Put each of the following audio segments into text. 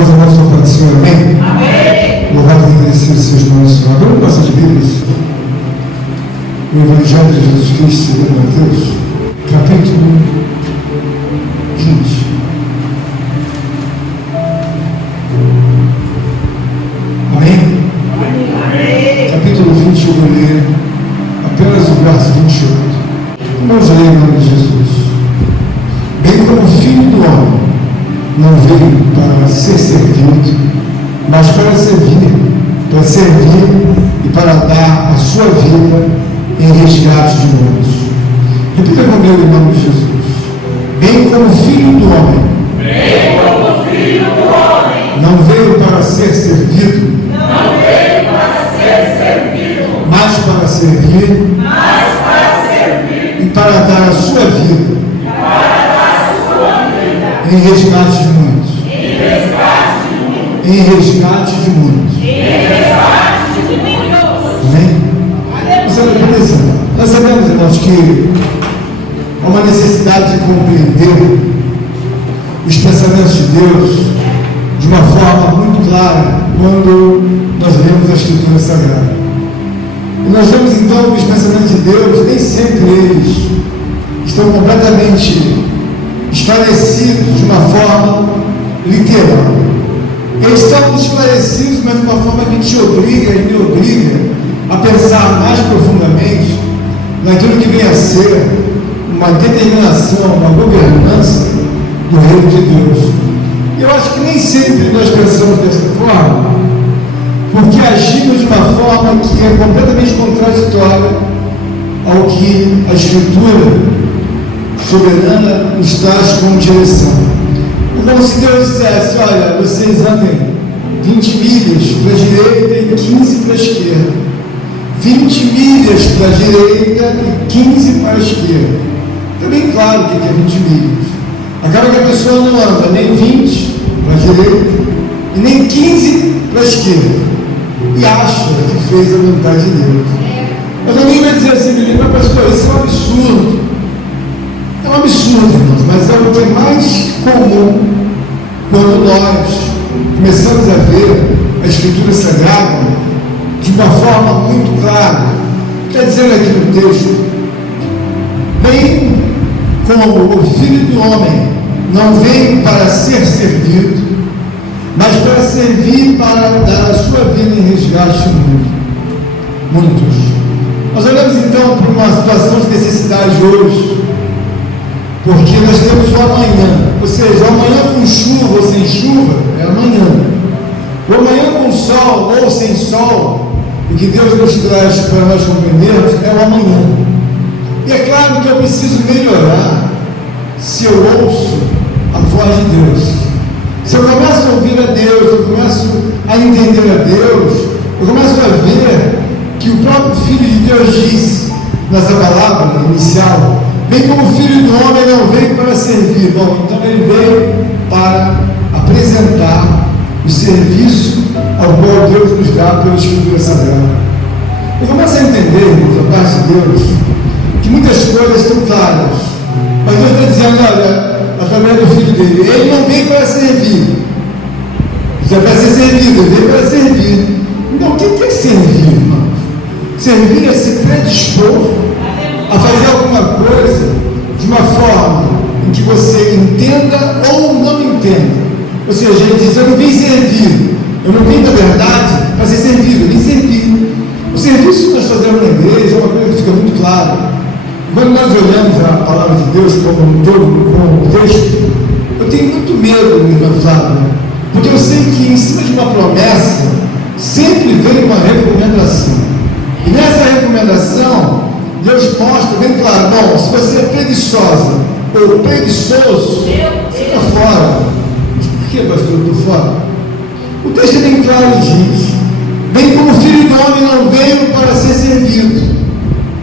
Glória a Deus, Pai do Senhor, amém? Amém. Louvado e agradecido seja o nome do Senhor. Abrimos nossas Bíblias no Evangelho de Jesus Cristo segundo Mateus, capítulo 20. Amém? Amém. Capítulo 20, eu vou ler apenas o verso 28. Vamos ler em nome de Jesus. Bem como o Filho do Homem não veio para ser servido, mas para servir e para dar a sua vida em resgate de muitos. Repita comigo em nome de Jesus. Bem como o Filho do Homem não veio para ser servido, mas para servir e para dar a sua vida em resgate de muitos. Em resgate de muitos. Amém? Nós sabemos, irmãos, que há uma necessidade de compreender os pensamentos de Deus de uma forma muito clara quando nós lemos a Escritura Sagrada. E nós vemos então que os pensamentos de Deus, nem sempre eles estão completamente esclarecidos de uma forma literal. Eles estão esclarecidos, mas de uma forma que te obriga e me obriga a pensar mais profundamente naquilo que vem a ser uma determinação, uma governança do reino de Deus. E eu acho que nem sempre nós pensamos dessa forma, porque agimos de uma forma que é completamente contraditória ao que a Escritura soberana nos traz como direção. Como se Deus dissesse: olha, vocês andem 20 milhas para a direita e 15 para a esquerda, 20 milhas para a direita e 15 para a esquerda. É bem claro o que é 20 milhas. Acaba que a pessoa não anda nem 20 para a direita e nem 15 para a esquerda e acha que fez a vontade de Deus. Mas alguém vai dizer assim: mas pastor, isso é um absurdo. É um absurdo, irmãos, mas é o que é mais comum quando nós começamos a ver a Escritura Sagrada de uma forma muito clara. Quer dizer aqui no texto: bem como o Filho do Homem não veio para ser servido, mas para servir e para dar a sua vida em resgate de muitos. Nós olhamos então para uma situação de necessidade hoje, porque nós temos o amanhã, ou seja, o amanhã com chuva ou sem chuva é amanhã, o amanhã com sol ou sem sol, o que Deus nos traz para nós compreendermos é o amanhã. E é claro que eu preciso melhorar se eu ouço a voz de Deus. Se eu começo a ouvir a Deus, eu começo a entender a Deus, eu começo a ver que o próprio Filho de Deus diz nessa palavra inicial: bem como o Filho do Homem não veio para servir. Bom, então ele veio para apresentar o serviço ao qual Deus nos dá pela Escritura Sagrada. Eu começo a entender, irmãos, a parte de Deus, que muitas coisas estão claras, mas Deus está dizendo: olha, através do Filho dele, ele não veio para servir. Isso é para ser servido, ele veio para servir. Então, o que é servir, irmãos? Servir é se predispor a fazer alguma coisa de uma forma em que você entenda ou não entenda. Ou seja, ele diz: eu não vim servir, eu não vim, na verdade, para ser servido, eu vim servir. O serviço que nós fazemos na igreja é uma coisa que fica muito clara. Quando nós olhamos a palavra de Deus como um todo, como um texto, eu tenho muito medo, meu irmão Flávio, porque eu sei que em cima de uma promessa sempre vem uma recomendação. E nessa recomendação, Deus mostra bem claro: bom, se você é preguiçosa ou preguiçoso, você está fora. Mas por que, pastor, eu estou fora? O texto é bem claro e diz: bem como o Filho do Homem não veio para ser servido.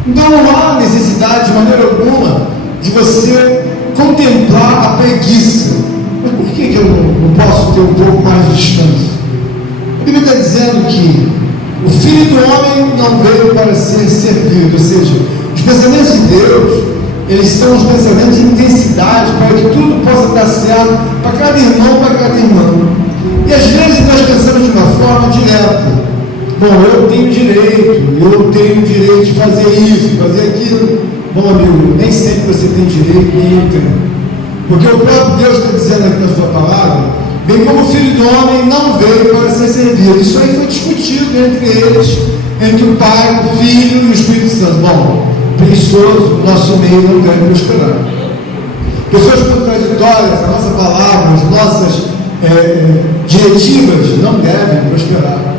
Então não há necessidade de maneira alguma de você contemplar a preguiça. Mas por que eu não posso ter um pouco mais de descanso? A Bíblia está dizendo que o Filho do Homem não veio para ser servido, ou seja, os pensamentos de Deus, eles são os pensamentos de intensidade, para que tudo possa dar certo para cada irmão, para cada irmã. E bom, eu tenho direito de fazer isso, fazer aquilo. Bom, amigo, nem sempre você tem direito, nem eu tenho. Porque o próprio Deus está dizendo aqui na sua palavra, bem como o Filho do Homem não veio para ser servido. Isso aí foi discutido entre eles, entre o Pai, o Filho e o Espírito Santo. Bom, preguiçoso, nosso meio não deve prosperar. Pessoas contraditórias, a nossa palavra, as nossas diretivas não devem prosperar.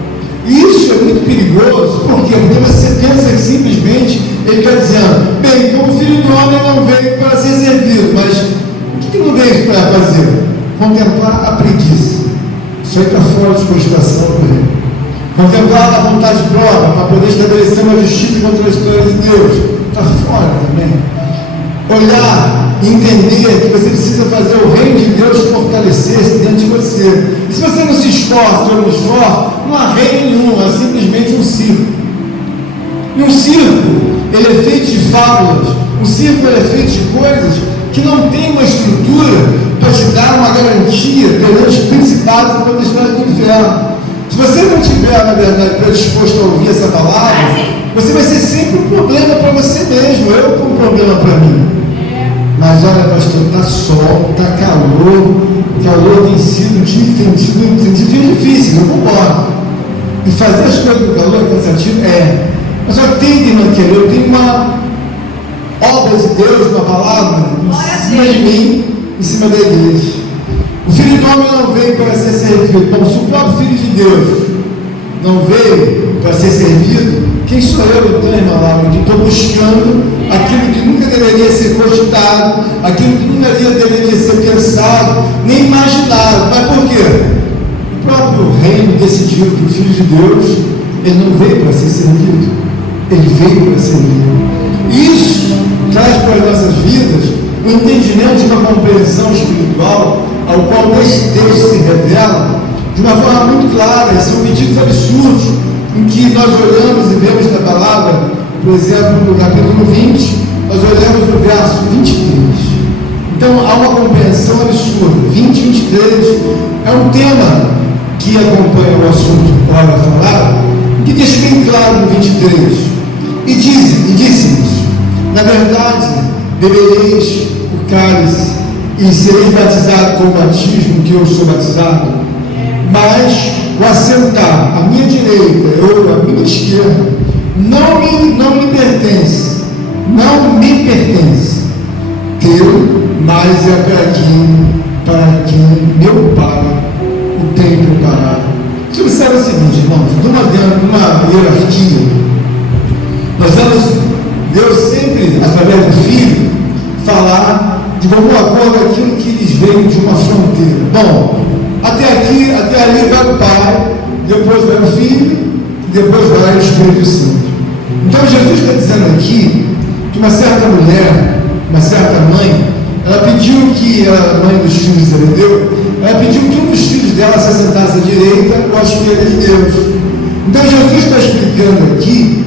E isso é muito perigoso, porque você pensa que simplesmente ele está dizendo, bem, como o Filho do Homem não veio para ser servido, mas o que não veio para fazer? Contemplar a preguiça. Isso aí está fora de cogitação para ele. Contemplar a vontade própria para poder estabelecer uma justiça contra as histórias de Deus. Está fora também. Olhar e entender que você precisa fazer o reino de Deus fortalecer-se dentro de você. E se você não se esforça ou não esforça, não há reino nenhum, é simplesmente um circo. E um circo, ele é feito de fábulas. Um circo, ele é feito de coisas que não tem uma estrutura para te dar uma garantia perante os principados e potestades do inferno. Se você não tiver, na verdade, predisposto a ouvir essa palavra, você vai ser sempre um problema para você mesmo. Eu com um problema para mim. Mas olha, pastor, está sol, está calor. O calor tem sido difícil, eu concordo. E fazer as coisas do calor é cansativo? É. Mas só tem que não querer. Eu tenho uma obra de Deus, uma palavra, em cima de mim, em cima da igreja. O Filho do Homem não veio para ser servido. Bom, se o próprio Filho de Deus não veio para ser servido, quem sou eu então, irmã Laura, que estou buscando aquilo que nunca deveria ser cogitado, aquilo que nunca deveria ser pensado, nem imaginado. Mas por quê? O próprio reino decidiu que o Filho de Deus, ele não veio para ser servido, ele veio para servir. Isso traz para as nossas vidas o entendimento de uma compreensão espiritual ao qual esse texto se revela de uma forma muito clara. E são pedidos absurdos em que nós olhamos e vemos na palavra, por exemplo, no capítulo 20, nós olhamos no verso 23. Então há uma compreensão absurda. 20 e 23 é um tema que acompanha o assunto agora falado, que deixa bem claro no 23. E disse-nos, na verdade, bebereis o cálice e sereis batizados com o batismo que eu sou batizado, mas o assentar à minha direita ou à minha esquerda não me pertence, não me pertence. Teu, mas é para quem meu Pai o tem preparado. Você observa o seguinte, irmãos, numa hierarquia, nós vemos Deus sempre, através do Filho, falar de algum acordo aquilo que eles veem de uma fronteira. Bom, até aqui, até ali vai o Pai, depois vai o Filho, depois vai o Espírito Santo. Então Jesus está dizendo aqui que uma certa mulher, uma certa mãe, ela pediu que a mãe dos filhos de Zebedeu, ela pediu que um dos filhos dela se assentasse à direita ou à esquerda de Deus. Então Jesus está explicando aqui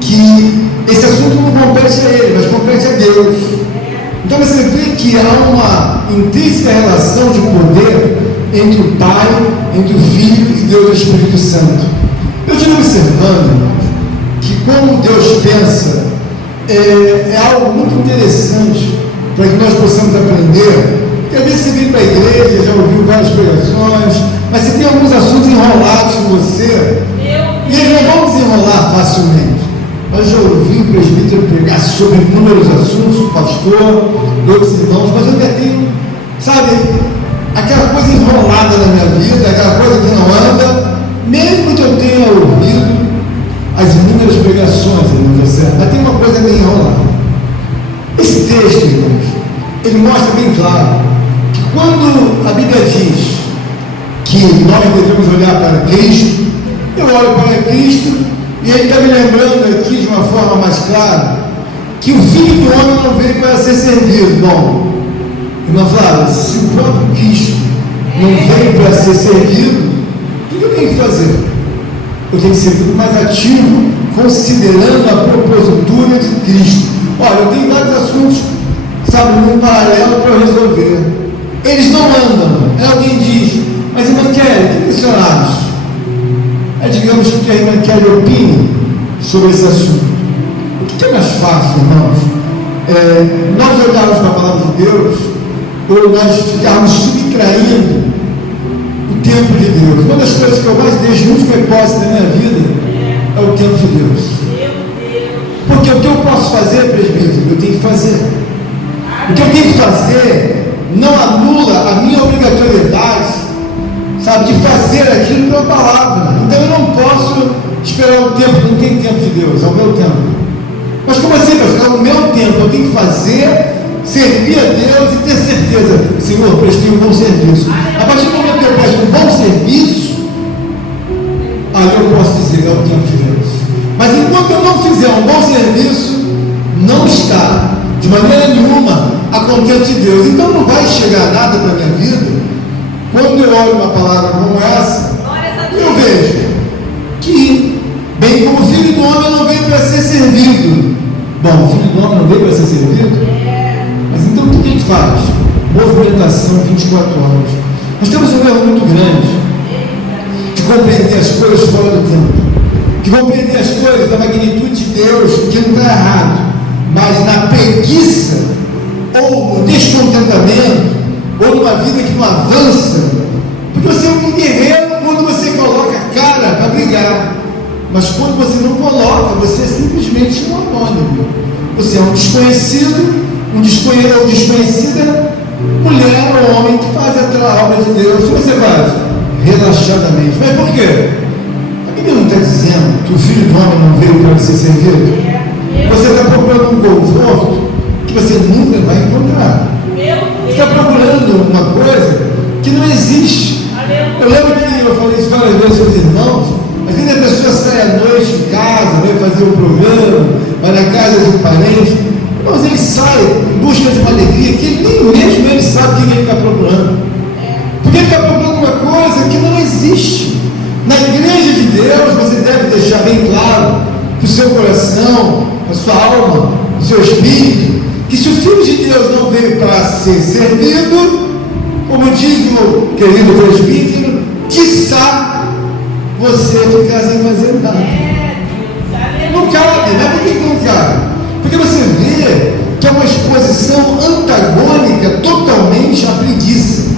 que esse assunto não compete a ele, mas compete a Deus. Então você vê que há uma intrínseca relação de poder entre o Pai, entre o Filho e Deus e o Espírito Santo. Eu estive observando, irmãos, que como Deus pensa é algo muito interessante para que nós possamos aprender. Porque às vezes você vem para a igreja, já ouviu várias pregações, mas você tem alguns assuntos enrolados com você, e eles não vão desenrolar facilmente. Mas já ouvi o presbítero pregar sobre inúmeros assuntos, o pastor, outros irmãos, mas eu ainda tenho, sabe, aquela coisa enrolada na minha vida, aquela coisa que não anda, mesmo que eu tenha ouvido as inúmeras pregações, irmãos, mas tem uma coisa meio enrolada. Esse texto, irmãos, ele mostra bem claro que quando a Bíblia diz que nós devemos olhar para Cristo, eu olho para Cristo e ele está me lembrando aqui de uma forma mais clara que o Filho do Homem não veio para ser servido. Bom, irmã Flávia, se o próprio Cristo não veio para ser servido, o que eu tenho que fazer? Eu tenho que ser muito mais ativo, considerando a propositura de Cristo. Olha, eu tenho vários assuntos, sabe, num paralelo para eu resolver. Eles não andam. Aí alguém diz, mas irmã Kelly, que missionários? É de digamos que a irmã Kelly opine sobre esse assunto. O que é mais fácil, irmãos? Nós olharmos para a palavra de Deus ou nós ficarmos subtraindo o tempo de Deus? Uma das coisas que eu mais deixo muito propósito na minha vida é o tempo de Deus. Porque o que eu posso fazer, presbítero, eu tenho que fazer. O que eu tenho que fazer não anula a minha obrigatoriedade, sabe, de fazer aquilo pela palavra. Então eu não posso esperar o tempo, não tem tempo de Deus, é o meu tempo. Mas como assim, pastor? É o meu tempo, eu tenho que fazer, servir a Deus e ter certeza, Senhor, prestei um bom serviço. A partir do momento que eu presto um bom serviço, aí eu posso dizer, é o tempo de Deus. Mas enquanto eu não fizer um bom serviço, não está, de maneira nenhuma, a contento de Deus. Então não vai chegar nada para a minha vida, quando eu olho uma palavra como essa, eu vejo que, bem como o Filho do Homem não veio para ser servido. Bom, o Filho do Homem não veio para ser servido? Mas então o que a gente faz? Movimentação 24 horas. Nós temos um erro muito grande de compreender as coisas fora do tempo, de compreender as coisas da magnitude de Deus, que não está errado, mas na preguiça, ou no descontentamento, ou numa vida que não avança, porque você é um guerreiro quando você coloca a cara para brigar, mas quando você não coloca, você é simplesmente um anônimo, você é um desconhecido, ou desconhecida mulher ou homem que faz aquela obra de Deus. O que você faz? Relaxadamente. Mas por quê? A Bíblia não está dizendo que o Filho do Homem não veio para ser servido? Você está procurando um conforto que você nunca vai encontrar. Você está procurando uma coisa que não existe. Eu lembro que eu falei isso várias vezes com os irmãos. Às vezes a pessoa sai à noite em casa, vai fazer um programa, vai na casa de um parente. Mas ele sai em busca de uma alegria que ele nem mesmo ele sabe o que ele está procurando. Porque ele está procurando uma coisa que não existe. Na igreja de Deus, você deve deixar bem claro que o seu coração, a sua alma, o seu espírito, que se o Filho de Deus não veio para ser servido, como diz o querido presbítero, quiçá você ficar sem fazer nada. Não cabe, não é porque não cabe. Porque você vê que é uma exposição antagônica totalmente à preguiça,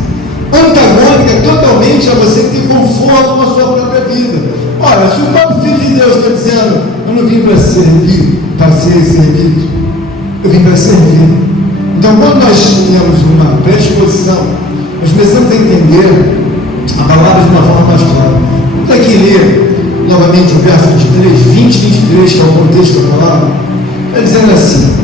antagônica totalmente a você ter conforto com a sua própria vida. Olha, se o próprio Filho de Deus está dizendo, eu não vim para servir, para ser servido, eu vim para servir. Então, quando nós temos uma predisposição, nós precisamos entender a palavra de uma forma mais clara. Vamos aqui ler novamente o verso 20 e 23, que é o contexto da palavra. Está dizendo assim,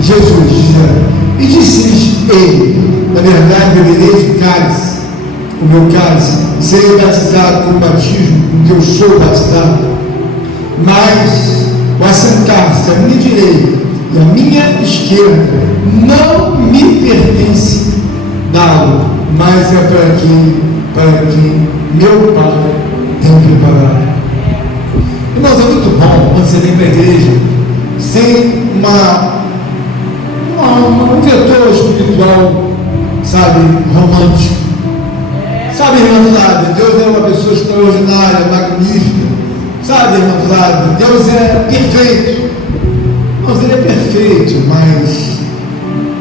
Jesus dizendo, e disse-lhes ele, na verdade bebereis o cálice, o meu cálice, serei batizado com o batismo com que eu sou batizado, mas o assentar-se à minha direita e à minha esquerda não me pertence dá-lo, mas é para quem meu Pai tem preparado. Irmãos, é muito bom quando você vem para a igreja sem um vetor espiritual, sabe, romântico. Sabe, irmã Flávia, Deus é uma pessoa extraordinária, magnífica. Sabe, irmã Flávia, Deus é perfeito. Irmãos, Ele é perfeito, mas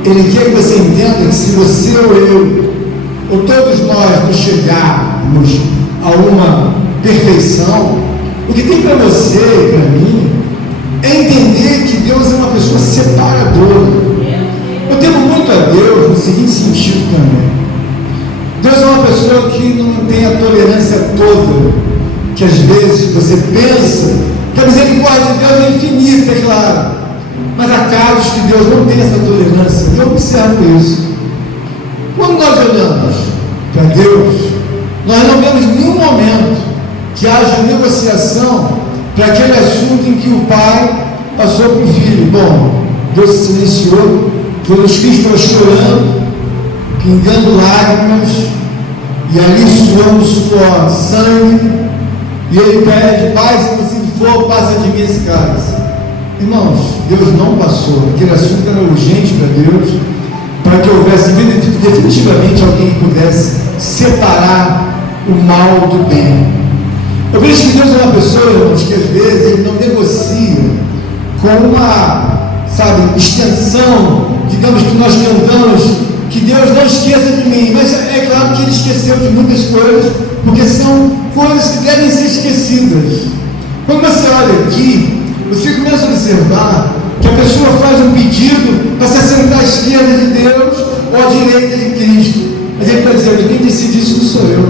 Ele quer que você entenda que se você ou eu, ou todos nós, não chegarmos a uma perfeição, o que tem para você e para mim é entender que Deus é uma pessoa separadora. Eu temo muito a Deus no seguinte sentido também. Deus é uma pessoa que não tem a tolerância toda, que às vezes você pensa que a misericórdia de Deus é infinita, é claro, mas há casos que Deus não tem essa tolerância. Eu observo isso. Quando nós olhamos para Deus, nós não vemos nenhum momento que haja negociação para aquele assunto em que o pai passou para o filho. Bom, Deus se silenciou, Jesus Cristo estava chorando, pingando lágrimas, e ali suando suor, sangue, e ele pede, Pai, se você for, passa de mim esse cálice. Irmãos, Deus não passou, aquele assunto era urgente para Deus, para que houvesse definitivamente alguém que pudesse separar o mal do bem. Eu vejo que Deus é uma pessoa, irmãos, que às vezes ele não negocia com uma, extensão, digamos que nós cantamos, que Deus não esqueça de mim, mas é claro que ele esqueceu de muitas coisas, porque são coisas que devem ser esquecidas. Quando você olha aqui, você começa a observar que a pessoa faz um pedido para se assentar à esquerda de Deus ou à direita de Cristo. Mas ele está dizendo, quem decide isso não sou eu,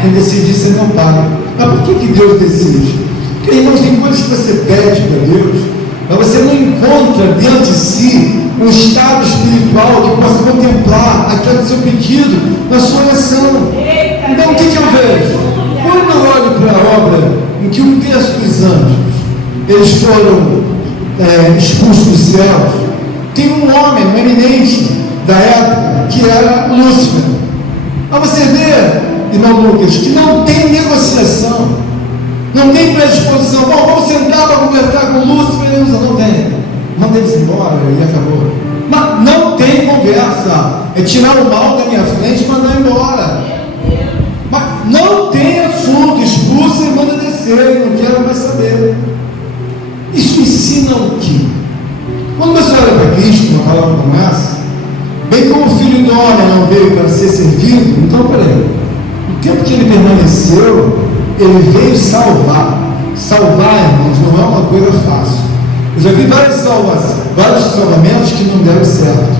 quem decide isso é meu Pai. Mas por que Deus decide? Porque, irmãos, tem coisas que você pede para Deus, mas você não encontra dentro de si um estado espiritual que possa contemplar aquele seu pedido na sua oração. Então o que eu vejo? Quando eu olho para a obra em que um terço dos anjos eles foram expulsos dos céus, tem um homem, um eminente da época, que era Lúcifer. Mas você vê, irmão Lucas, que não tem negociação, não tem predisposição. Bom, vamos sentar para conversar com Lúcifer. Não tem. Manda eles embora e acabou. Mas não tem conversa. É tirar o mal da minha frente e mandar embora. Mas não tem assunto. Expulsa e manda descer. Não quero mais saber. Isso ensina o quê? Quando você olha para Cristo, uma palavra como essa, bem como o Filho do Homem não veio para ser servido, então peraí, o tempo que ele permaneceu, ele veio salvar. Salvar, irmãos, não é uma coisa fácil. Eu já vi vários salvamentos que não deram certo.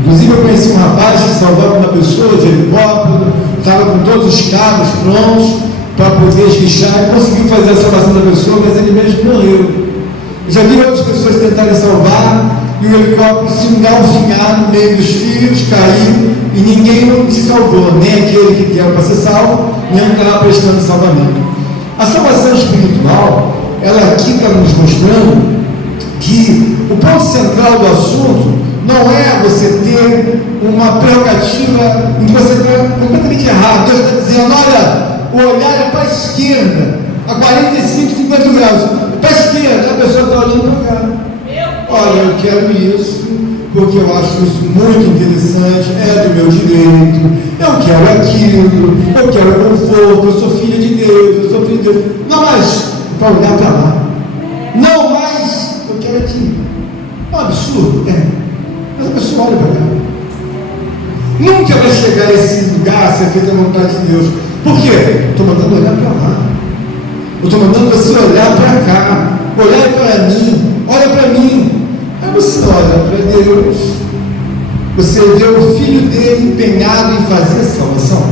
Inclusive eu conheci um rapaz que salvava uma pessoa de helicóptero, estava com todos os carros prontos para poder esguichar, e conseguiu fazer a salvação da pessoa, mas ele mesmo morreu. Eu já vi outras pessoas tentarem salvar e o helicóptero se engalfinhar no meio dos fios, cair, e ninguém se salvou, nem aquele que era para ser salvo, nem o que estava prestando salvamento. A salvação espiritual, ela aqui está nos mostrando que o ponto central do assunto não é você ter uma prerrogativa em que você está completamente errado. Deus está dizendo, olha, o olhar é para a esquerda, a 45, 50 graus, para a esquerda, a pessoa está olhando para cá. Olha, eu quero isso, porque eu acho isso muito interessante, é do meu direito, eu quero aquilo, eu quero conforto, eu sou filha de Deus, eu sou filho de Deus. Não mais para olhar para lá. Não mais, eu quero aqui. É um absurdo, mas a pessoa olha para cá. Nunca vai chegar a esse lugar se é feita a vontade de Deus. Por quê? Estou mandando olhar para lá. Eu estou mandando você olhar para cá. Olhar para mim. Olha para mim. Aí você olha para Deus. Você vê o filho dele empenhado em fazer a salvação.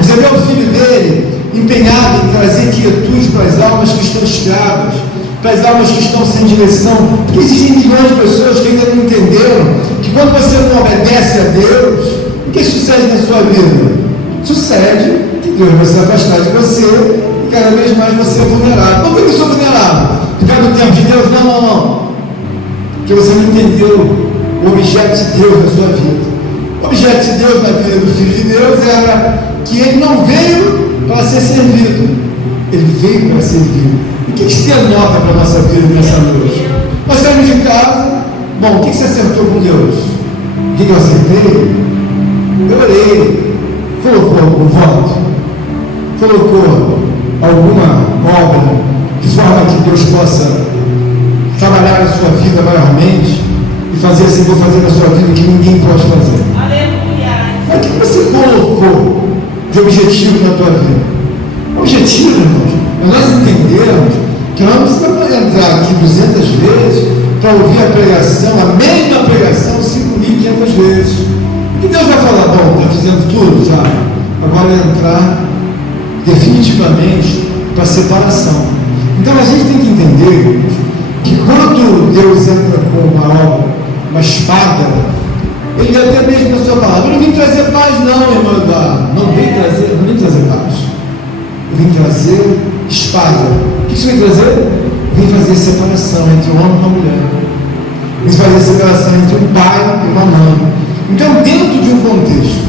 Você vê o filho dele empenhado em trazer quietude para as almas que estão escravas, para as almas que estão sem direção, porque existem milhões de pessoas que ainda não entenderam que quando você não obedece a Deus, o que sucede na sua vida? Sucede que Deus vai se afastar de você e cada vez mais você é vulnerável. Por que eu sou vulnerável? Ficar no tempo de Deus? Não. Porque você não entendeu o objeto de Deus na sua vida. O objeto de Deus na vida do Filho de Deus era que ele não veio para ser servido, ele veio para servir. O que você anota para a nossa vida nessa noite? Nós saímos de casa, bom, o que você acertou com Deus? O que eu acertei? Eu orei, colocou algum voto, colocou alguma obra, de forma que Deus possa trabalhar na sua vida maiormente e fazer assim, vou fazer na sua vida o que ninguém pode fazer. Mas o que você colocou de objetivo na tua vida? O objetivo, irmãos, é nós entendermos que nós não precisamos entrar aqui 200 vezes para ouvir a pregação, a mesma pregação 5.500 vezes. E Deus vai falar, bom, está fazendo tudo já, agora é entrar definitivamente para a separação. Então a gente tem que entender, irmãos, que quando Deus entra com uma obra, uma espada, ele até mesmo na sua palavra, eu não vim trazer paz não, irmão Eduardo, não vim trazer paz, eu vim trazer espada. O que você vem trazer? Vim fazer separação entre o homem e uma mulher, vim fazer separação entre um pai e uma mãe. Então, dentro de um contexto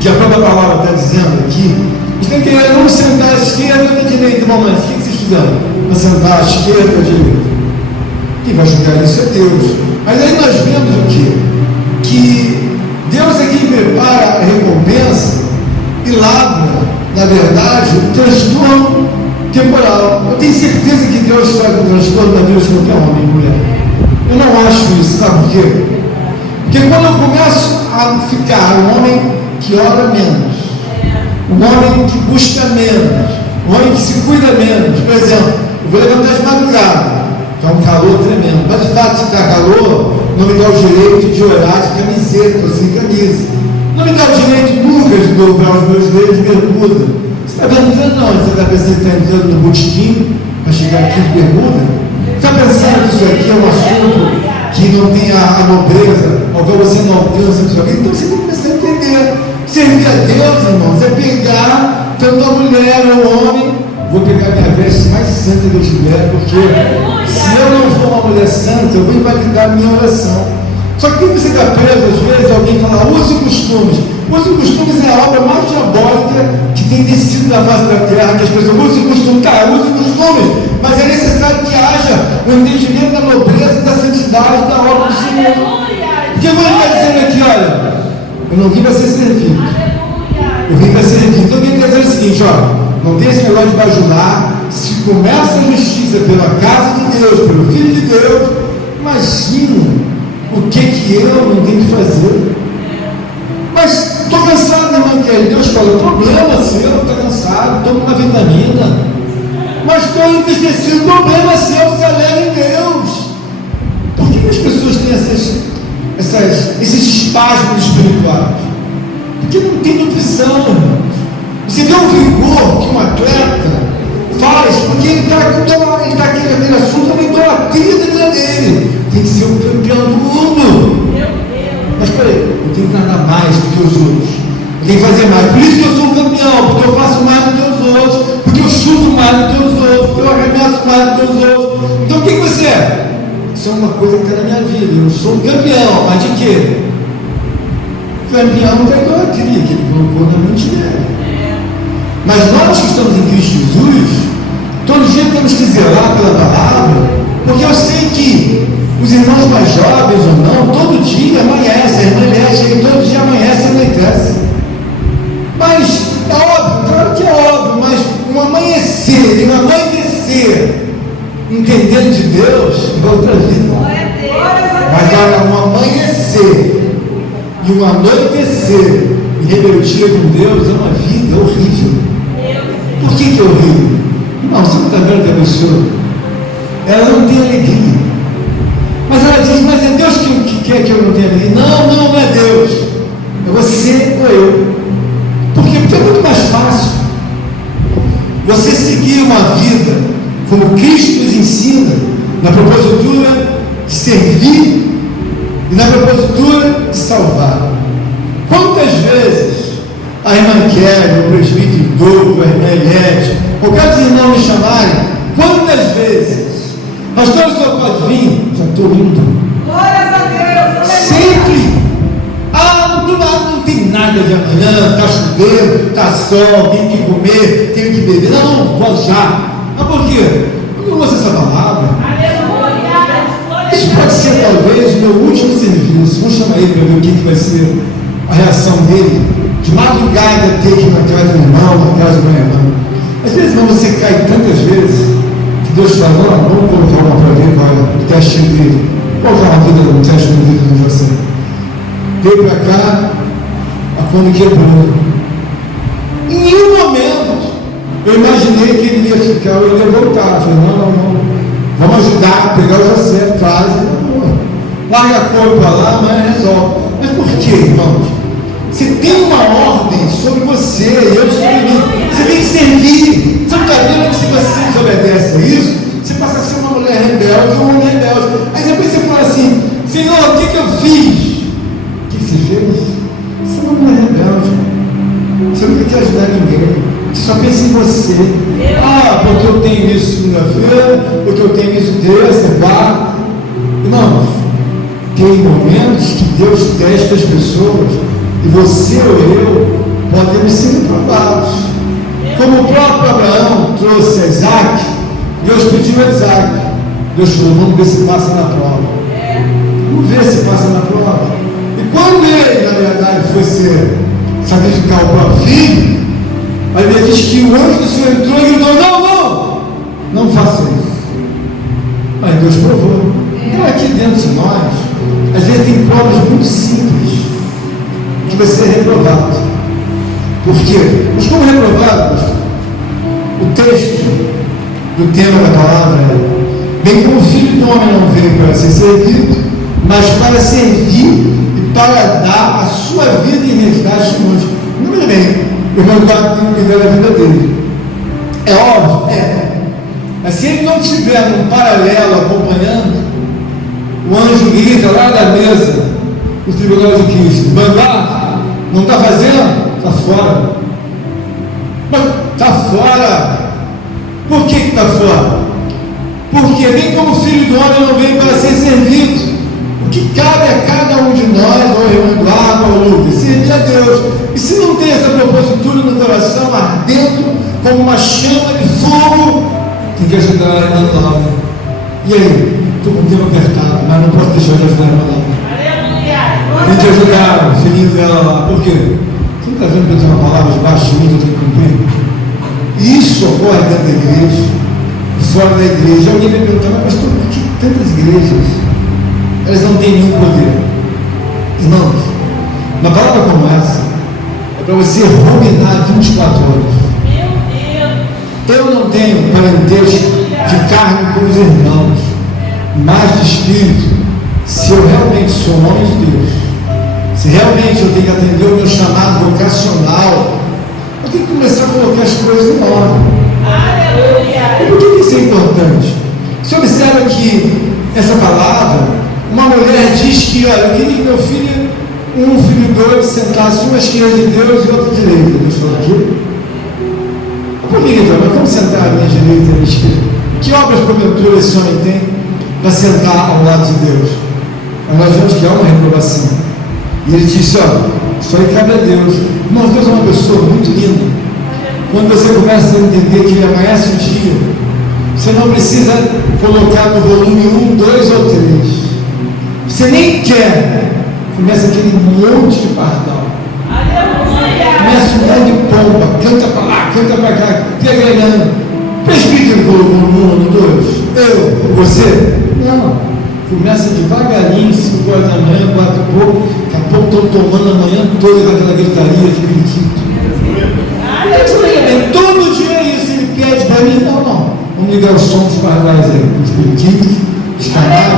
que a própria palavra está dizendo aqui, a gente tem que entender, vamos sentar à esquerda ou à direita, mamãe, o que vocês fizeram? Vamos sentar à esquerda ou à direita? Quem vai julgar isso é Deus. Mas aí nós vemos o quê? Que Deus é quem prepara a recompensa e lavra na verdade, um transtorno temporal. Eu tenho certeza que Deus faz um transtorno na vida de qualquer homem e mulher. Eu não acho isso, sabe por quê? Porque quando eu começo a ficar um homem que ora menos, um homem que busca menos, um homem que se cuida menos, por exemplo, eu vou levantar de madrugada, que é um calor tremendo, mas de fato, se está calor, não me dá o direito de orar de camiseta ou sem camisa, não me dá o direito nunca de dobrar os meus dedos de bermuda. Você está entrando não, você está pensando que está entrando no botequim para chegar aqui de bermuda? Está pensando que isso aqui é um assunto que não tem a nobreza, ao qual você não alcança isso aqui? Então você tem que começar a entender. Servir a Deus, irmãos, é pegar tanto a mulher ou o homem. Vou pegar minha veste mais santa que eu tiver, porque se eu não for uma mulher santa, eu vou invalidar a minha oração. Só que quando você está preso, às vezes, alguém fala, use costumes. Use costumes é a obra mais diabólica que tem descido da face da terra, que as pessoas usam costumes. Cara, use costumes, mas é necessário que haja o entendimento da nobreza e da santidade da obra do Senhor. Porque ele está dizendo aqui, olha, eu não vim para ser servido, eu vim para ser servido. Então ele está dizendo o seguinte, ó, não tem esse negócio de bajular. Se começa a justiça pela casa de Deus, pelo Filho de Deus, imagina o que eu não tenho que fazer. Mas estou cansado, irmão Kelly. Deus fala, problema seu, estou cansado, toma uma vitamina. Mas estou entristecido, problema seu, se alegra em Deus. Por que as pessoas têm esses espasmos espirituais? Porque não tem nutrição, irmãos. Você vê o vigor que um atleta faz, porque ele está aqui naquele assunto, é uma idolatria da vida dele. Tem que ser o campeão do mundo. Mas peraí, eu tenho que nadar mais do que os outros. Eu tenho que fazer mais. Por isso que eu sou um campeão, porque eu faço mais do que os outros, porque eu chuto mais do que os outros, porque eu arremesso mais do que os outros. Então o que você é? Isso é uma coisa que está na minha vida. Eu sou um campeão, mas de quê? Campeão da idolatria, que ele colocou na mente dele. Mas nós que estamos em Cristo Jesus, todo dia temos que zelar pela palavra, porque eu sei que os irmãos mais jovens ou não, todo dia amanhece, amanhece, todo dia amanhece e anoitece. Mas é óbvio, claro que é óbvio, mas um amanhecer e um anoitecer, entendendo de Deus, é outra vida. Mas olha, um amanhecer e um anoitecer em rebeldia com Deus é uma vida horrível. Por que é horrível? Não, você não está vendo que a pessoa, ela não tem alegria. Mas ela diz, mas é Deus que quer que eu não tenha alegria. Não é Deus. É você ou eu. Por quê? Porque é muito mais fácil você seguir uma vida como Cristo nos ensina, na propositura de servir e na propositura de salvar. Quantas vezes a irmã Kelly, o presbítero Douglas, a irmã Eliette, qualquer dos irmãos me chamarem, quantas vezes, pastor, o senhor pode vir? Já estou indo. Glórias a Deus. Sempre. Do lado não tem nada de amanhã, está chovendo, está sol, tem que comer, tem que beber. Não, vou já. Mas por quê? Eu não ouço essa palavra. Aleluia. Isso pode ser talvez o meu último serviço. Vamos chamar ele para ver o que vai ser a reação dele. De madrugada ter que ir para casa do irmão, para casa do meu irmão. Às vezes, irmão, você cai tantas vezes que Deus fala, não, vamos colocar uma para ver qual é o teste dele. Qual é a vida, o teste da vida de você? Veio para cá, a quando quebrou. Em nenhum momento eu imaginei que ele ia ficar ou ele ia voltar. Eu falei, não, vamos ajudar, pegar o José, traz, larga a cor para lá, mas resolve. Mas por quê, irmãos? Você tem uma ordem sobre você, eu sobre mim. Você tem que servir. Você não está vendo que se você desobedece a isso, você passa a ser uma mulher rebelde ou um homem rebelde. Aí depois você fala assim, Senhor, o que eu fiz? O que você fez? Você é uma mulher rebelde. Você não quer ajudar ninguém. Você só pensa em você. Porque eu tenho isso segunda-feira, porque eu tenho isso terça, quarta. Irmãos, tem momentos que Deus testa as pessoas e você ou eu podemos ser reprovados. Como o próprio Abraão trouxe a Isaac, Deus pediu a Isaac. Deus falou, vamos ver se passa na prova. Vamos ver se passa na prova. E quando ele, na verdade, foi sacrificar o próprio filho, A Bíblia diz que o anjo do Senhor entrou e gritou: não faça isso. Mas Deus provou. Então aqui dentro de nós, às vezes tem provas muito simples que vai ser reprovado. Por quê? Mas como reprovado, o texto do tema da palavra é: bem como o Filho do Homem não veio para ser servido, mas para servir e para dar a sua vida em resgate de muitos. Não me bem, o irmão Eduardo tem que cuidar da vida dele. É óbvio? É. Mas se ele não estiver num paralelo acompanhando, o anjo grita lá da mesa do tribunal de Cristo: Bandar, não está fazendo? Está fora. Mas está fora. Por que está fora? Porque bem como o Filho do Homem não veio para ser servido, o que cabe a cada um de nós, ou irmão Eduardo, ou Lucas, servir a Deus. E se não tem essa propositura no coração ardendo como uma chama de fogo, tem que ajudar a irmã Laura. E aí? Estou com o tempo apertado, mas não posso deixar de ajudar a irmã Laura. Tem que ajudar o filhinho dela lá. Por quê? Você não está vendo que eu tenho uma palavra de baixo que eu tenho que cumprir? E isso ocorre dentro da igreja, fora da igreja. Alguém vai perguntar: mas por que tantas igrejas? Elas não têm nenhum poder. Irmãos, uma palavra como essa é para você ruminar 24 horas. Eu não tenho parentesco de carne com os irmãos, mas de espírito. Se eu realmente sou homem de Deus, se realmente eu tenho que atender o meu chamado vocacional, eu tenho que começar a colocar as coisas em ordem. E por que isso é importante? Você observa que essa palavra, uma mulher diz que: olha, eu queria que meu filho, um filho dois, sentasse uma à esquerda de Deus e outra à direita. Deus falou aqui. Por que ele falou: mas como sentar à minha direita e à minha esquerda? Que obras porventura esse homem tem para sentar ao lado de Deus? Mas nós vemos que há uma reprovação. E ele disse: olha, isso aí cabe a Deus. Irmãos, Deus é uma pessoa muito linda. Quando você começa a entender que ele amanhece o dia, você não precisa colocar no volume 1, 2 ou 3. Você nem quer. Começa aquele monte de pardal. Começa um monte de pomba. Canta para lá, canta para cá, pegando. Presbítero colocou no 1, no 2. Eu, você? Não. Começa devagarinho, 5 horas da manhã, 4 e pouco. Daqui a pouco estão tomando a manhã toda com aquela gritaria de periquito. Todo dia é isso. Ele pede para mim: não. Vamos ligar os sons pardais aí, os periquitos, os canais,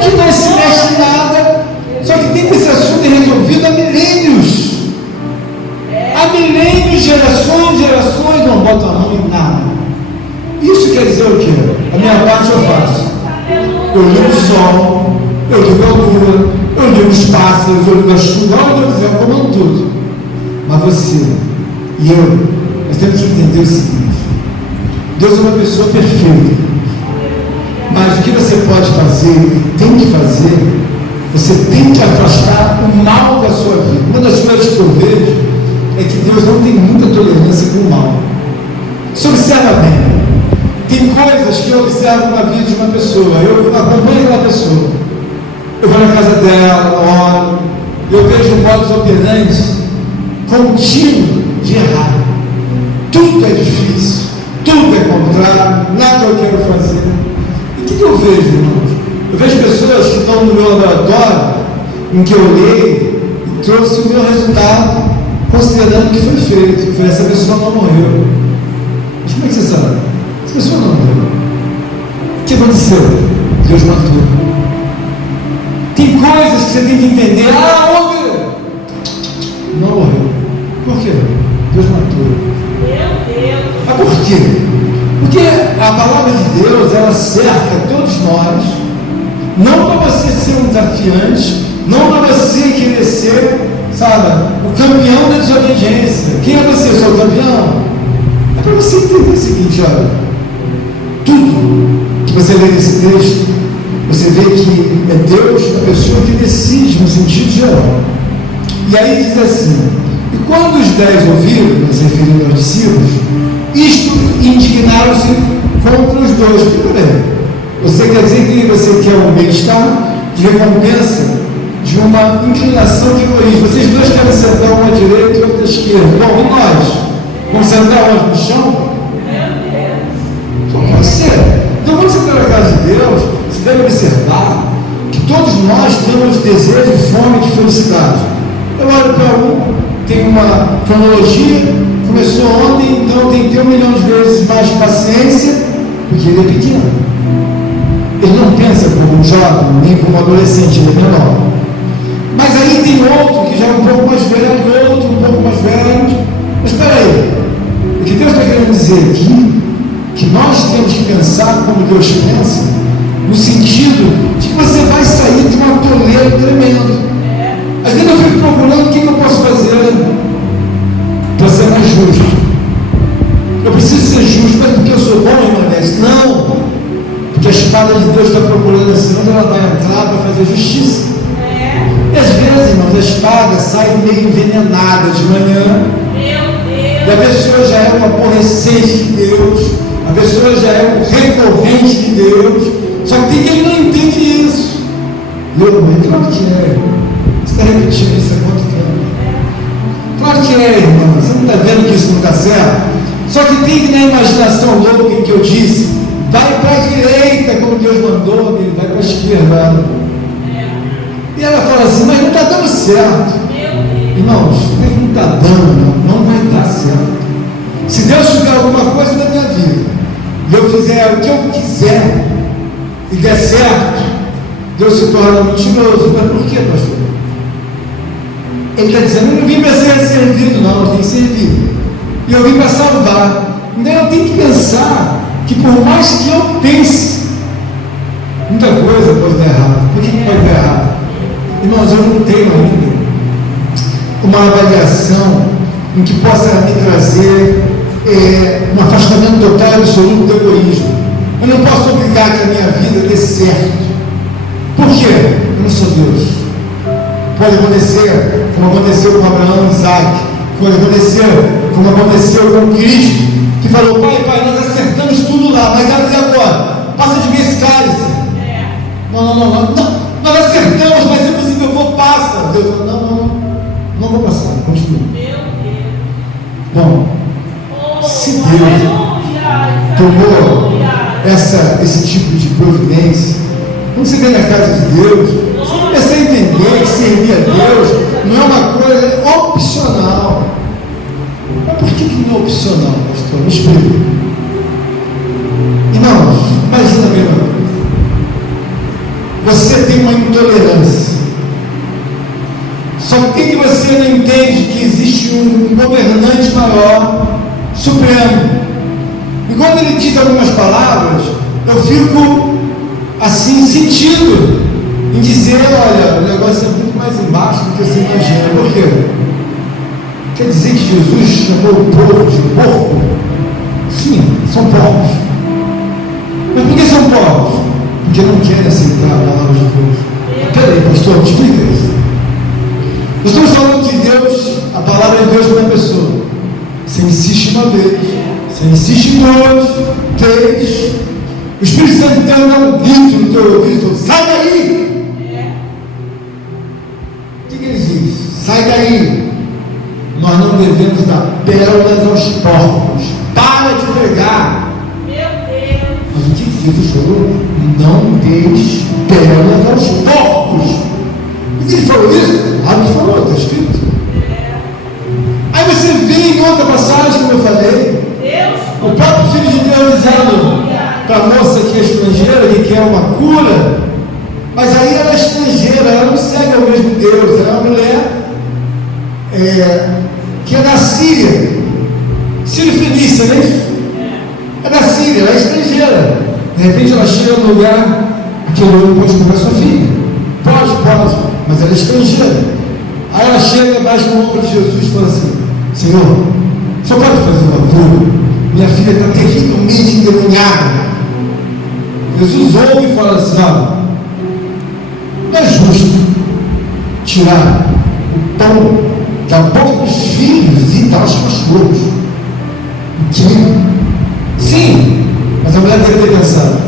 que não se mexe nada. Só que tem que esse assunto resolvido há milênios. Há milênios, gerações não botam a mão em nada. Isso quer dizer o quê? A minha parte eu faço. Eu ligo o sol, eu ligo a lua, eu ligo os pássaros, eu ligo a chuva, onde eu quiser, eu comando tudo. Mas você e eu, nós temos que entender o seguinte: Deus é uma pessoa perfeita. Mas o que você pode fazer e tem que fazer, você tem que afastar o mal da sua vida. Uma das coisas que eu vejo é que Deus não tem muita tolerância com o mal. Você observa bem. Tem coisas que eu observo na vida de uma pessoa. Eu acompanho aquela pessoa. Eu vou na casa dela, oro. Eu vejo um modus operandi contínuo de errar. Tudo é difícil. Tudo é contrário. Nada eu quero fazer. E o que eu vejo, irmãos? Eu vejo pessoas que estão no meu laboratório, em que eu leio e trouxe o meu resultado, considerando que foi feito. Foi: essa pessoa não morreu. Mas como é que você sabe? Essa pessoa não morreu. O que aconteceu? Deus matou. Tem coisas que você tem que entender. Não morreu. Por quê? Deus matou. Meu Deus. Mas por quê? Porque a palavra de Deus, ela cerca todos nós, não para você ser um desafiante, não para você querer ser, sabe, o campeão da desobediência. Quem é você? Eu sou o campeão? É para você entender o seguinte: olha, tudo que você lê nesse texto, você vê que é Deus a pessoa que decide no sentido geral. E aí diz assim: e quando os 10 ouviram, se referindo aos discípulos, isto indignaram-se contra os dois. Que peraí, você quer dizer que você quer um bem-estar de recompensa de de uma inclinação de egoísmo. Vocês dois querem sentar uma à direita e outra à esquerda. Bom, e nós? Vamos sentar onde? No chão? Não pode ser. Então, quando você está na casa de Deus, você deve observar que todos nós temos desejo, fome de felicidade. Eu olho para um, tem uma cronologia, começou ontem, então tem que ter 1 milhão de vezes mais paciência, porque ele é pequeno. Ele não pensa como um jovem, nem como um adolescente, ele é menor. Mas aí tem outro que já é um pouco mais velho, outro um pouco mais velho. Mas espera aí, o que Deus está querendo dizer aqui, que nós temos que pensar como Deus pensa, no sentido de que você vai sair de um atoleiro tremendo. Às vezes eu fico procurando o que eu posso fazer para ser mais justo. Eu preciso ser justo, mas porque eu sou bom, irmã Inês? Não, porque a espada de Deus está procurando assim, onde ela vai entrar para fazer justiça. E às vezes, irmãos, a espada sai meio envenenada de manhã, e a pessoa já é um aborrecente de Deus, a pessoa já é um recorrente de Deus, só que tem que ele não entende isso. E eu, claro que é. Você está repetindo isso há quanto tempo? Claro que é, irmão. Você não está vendo que isso não está certo? Só que tem que, na imaginação louca que eu disse, vai para a direita, como Deus mandou, ele vai para a esquerda. E ela fala assim, mas não está dando certo. Irmãos, não está dando, não vai dar certo. Se Deus fizer alguma coisa na minha vida, e eu fizer o que eu quiser, e der certo, Deus se torna mentiroso. Mas por quê, pastor? Ele está dizendo, eu não vim para ser servido, não, eu tenho que servir. E eu vim para salvar. Então eu tenho que pensar que por mais que eu pense, muita coisa pode dar errado. Por que pode dar errado? Irmãos, eu não tenho ainda uma avaliação em que possa me trazer um afastamento total e absoluto do egoísmo. Eu não posso obrigar que a minha vida dê certo. Por quê? Eu não sou Deus. Pode acontecer como aconteceu com Abraão e Isaac, pode acontecer como aconteceu com Cristo, que falou, pai, nós acertamos tudo lá, mas e agora? Passa de mim esse cálice. Não, nós acertamos, mas se possível eu vou, passa. Deus falou, não vou passar, continua. Bom, se Deus tomou esse tipo de providência, quando você vem na casa de Deus, você começa a entender que servir a Deus não é uma coisa opcional. Mas por que não é opcional, pastor? Me explica. Irmãos, imagina a mesma coisa. Você tem uma intolerância. Só que você não entende que existe um governante maior, supremo. E quando ele diz algumas palavras, eu fico assim, sentido em dizer, olha, o negócio é muito mais embaixo do que você imagina. Por quê? Quer dizer que Jesus chamou o povo de porco? Sim, são porcos. Mas por que são porcos? Porque não querem aceitar a palavra de Deus. Peraí, pastor, me explica isso. Nós estamos falando de Deus, a palavra de Deus para uma pessoa. Você insiste uma vez, você insiste duas, três. O Espírito Santo dá um grito no teu ouvido, sai daí! O que ele diz? Sai daí! Nós não devemos dar pérolas aos porcos. Para de pregar! Meu Deus! Mas o que Jesus falou? Não deis pérolas aos porcos. Mas ele falou isso? Ele falou, está escrito. Aí você vê em outra passagem, como eu falei, o próprio Filho de Deus dizendo para a moça que é estrangeira, que quer uma cura, mas aí ela é estrangeira, ela não segue ao mesmo Deus, ela é uma mulher que é da Síria, Síria-Fenícia, não é isso? É da Síria, ela é estrangeira. De repente ela chega no lugar, aquele homem pode curar sua filha, pode, mas ela é estrangeira. Aí ela chega abaixo do ombro de Jesus e fala assim, Senhor, o senhor pode fazer uma cura? Minha filha está terrivelmente endemoniada. Jesus ouve e fala assim, não é justo tirar o pão da boca dos filhos e dar aos cachorros. O quê? Sim, mas a mulher deve ter pensado,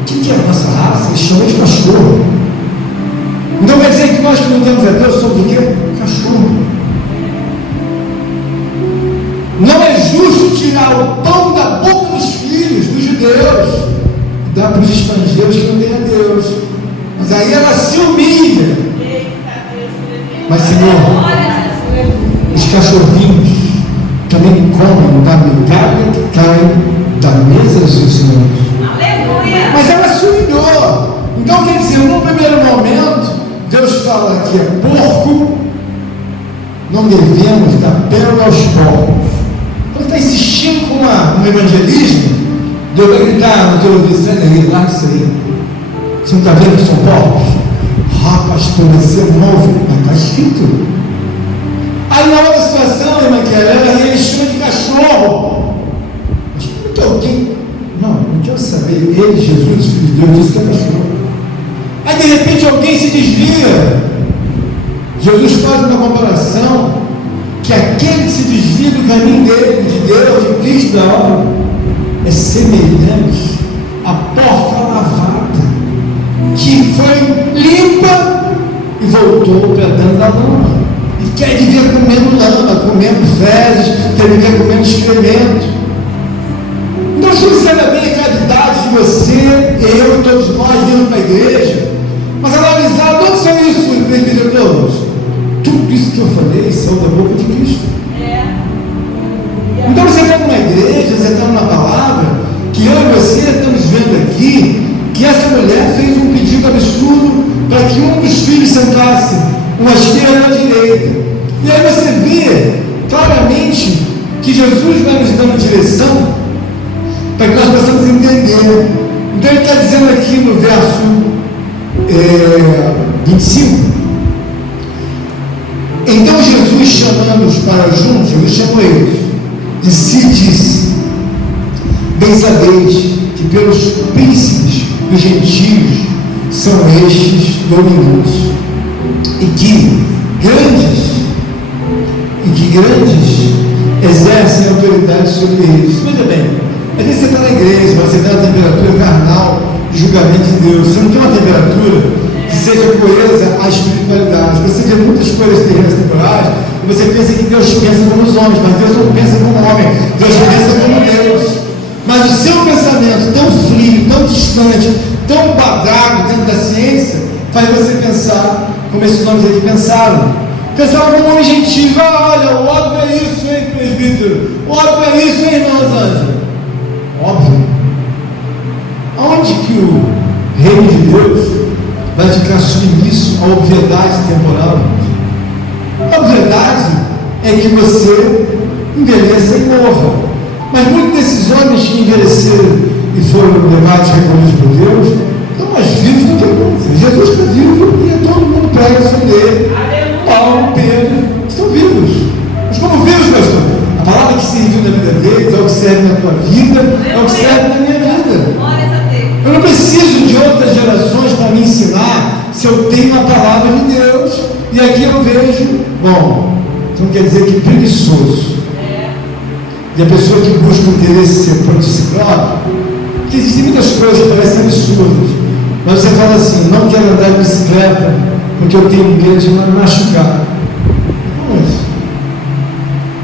o que é a nossa raça? Eles chamam de cachorro. Então quer dizer que nós que não temos a Deus somos o quê? Cachorro. Não é justo tirar o pão da boca dos filhos, dos judeus, e dar para os estrangeiros que não têm a Deus. Mas aí ela se humilha. Mas, Senhor, os cachorrinhos também comem da migalha que cai da mesa dos seus senhores. Mas ela se humilhou. Então, quer dizer, no primeiro momento, Deus fala que é porco, não devemos dar pérola aos porcos. Quando está insistindo com um evangelismo, Deus vai gritar no teu ouvido, larga isso aí. Você não está vendo que são porcos? Pastor, você é novo, mas está escrito. Aí na outra situação, irmã Kelly, ele chama de cachorro. Mas como que alguém. Não quero saber. Ele, Jesus, filho de Deus, disse que é cachorro. Aí de repente alguém se desvia. Jesus faz uma comparação que aquele que se desvia do caminho dele, de Deus, de Cristo da obra, é semelhante à porca lavada, que foi limpa e voltou para dentro da lama. E quer viver comendo lama, comendo fezes, quer viver comendo excremento. Então, se você sabe bem a realidade de você, eu, todos nós, vindo para a igreja, mas analisar onde são isso, presbiteros? Tudo isso que eu falei saiu da boca de Cristo. Então, você está numa igreja, você está numa palavra, que eu e você estamos vendo aqui, que essa mulher fez um pedido absurdo para que um dos filhos sentasse uma esquerda e uma direita. E aí você vê claramente que Jesus vai nos dando direção para que nós possamos entender. Então ele está dizendo aqui no verso 25. Então Jesus, chamando-os para juntos, Jesus chamou eles, e se disse: bem sabeis que pelos príncipes dos gentios são estes dominantes, e que grandes exercem autoridade sobre eles. Veja bem, às vezes você está na igreja, mas você está na temperatura carnal de julgamento de Deus. Você não tem uma temperatura que seja coesa à espiritualidade. Você vê muitas coisas terrenas temporais e você pensa que Deus pensa como os homens, mas Deus não pensa como homem, Deus pensa como Deus. Mas o seu pensamento tão frio, tão distante, tão badado dentro da ciência, faz você pensar como esses homens aqui pensaram. Pensavam como um homem gentil. Olha, o óbvio é isso, hein, presbítero? O óbvio é isso, hein, irmã Rosângela? Óbvio. Aonde que o reino de Deus vai ficar submisso à obviedade temporal? A obviedade é que você envelheça e morra. Mas muitos desses homens que envelheceram e foram levados recolhidos por Deus, estão mais vivos do que nunca. Jesus está vivo e todo mundo prega sobre ele. Paulo, Pedro, estão vivos. Mas como vivos, pastor? A palavra que serviu na vida deles é o que serve na tua vida, é o que serve na minha vida. Eu não preciso de outras gerações para me ensinar se eu tenho a palavra de Deus. E aqui eu vejo, bom, então quer dizer que preguiçoso. E a pessoa que busca o interesse ser por si próprio, porque existem muitas coisas que parecem absurdas, mas você fala assim: não quero andar de bicicleta porque eu tenho medo de me machucar. Não é isso.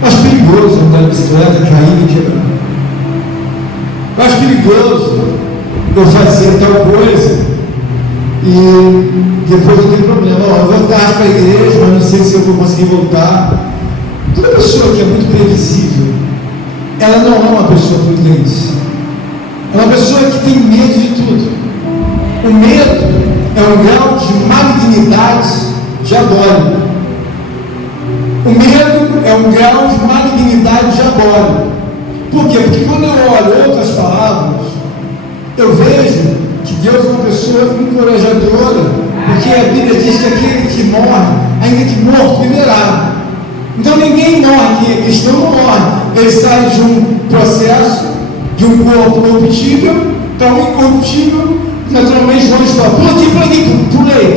Eu acho perigoso andar de bicicleta, cair e quebrar. Eu acho perigoso eu fazer tal coisa e depois eu tenho problema. Eu vou tarde para a igreja, mas não sei se eu vou conseguir voltar. Toda pessoa que é muito previsível, ela não é uma pessoa prudente. É uma pessoa que tem medo de tudo. O medo é um grau de malignidade diabólica. O medo é um grau de malignidade diabólica. Por quê? Porque quando eu olho outras palavras, eu vejo que Deus é uma pessoa encorajadora, porque a Bíblia diz que aquele que morre, ainda que morto, viverá. Então ninguém morre, quem é cristão não morre. Ele sai de um processo, de um corpo corruptível para um incorruptível. Naturalmente, João fala: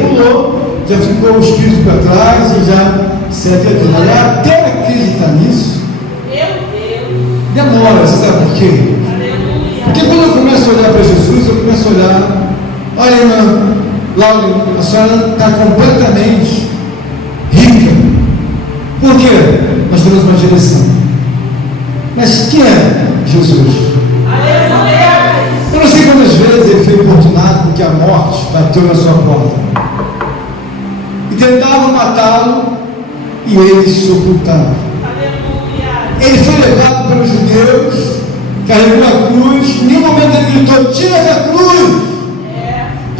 pulou, já ficou o espírito para trás e já se atendeu. Até acreditar nisso, demora. Você sabe por quê? Porque quando eu começo a olhar para Jesus, eu começo a olhar: olha, irmã, Laura, a senhora está completamente rica. Por quê? Nós temos uma direção. Mas quem é Jesus? Eu não sei quantas vezes ele foi importunado porque a morte bateu na sua porta. E tentavam matá-lo e ele se ocultava. Ele foi levado pelos judeus, carregou a cruz. Em nenhum momento ele gritou: tira essa cruz!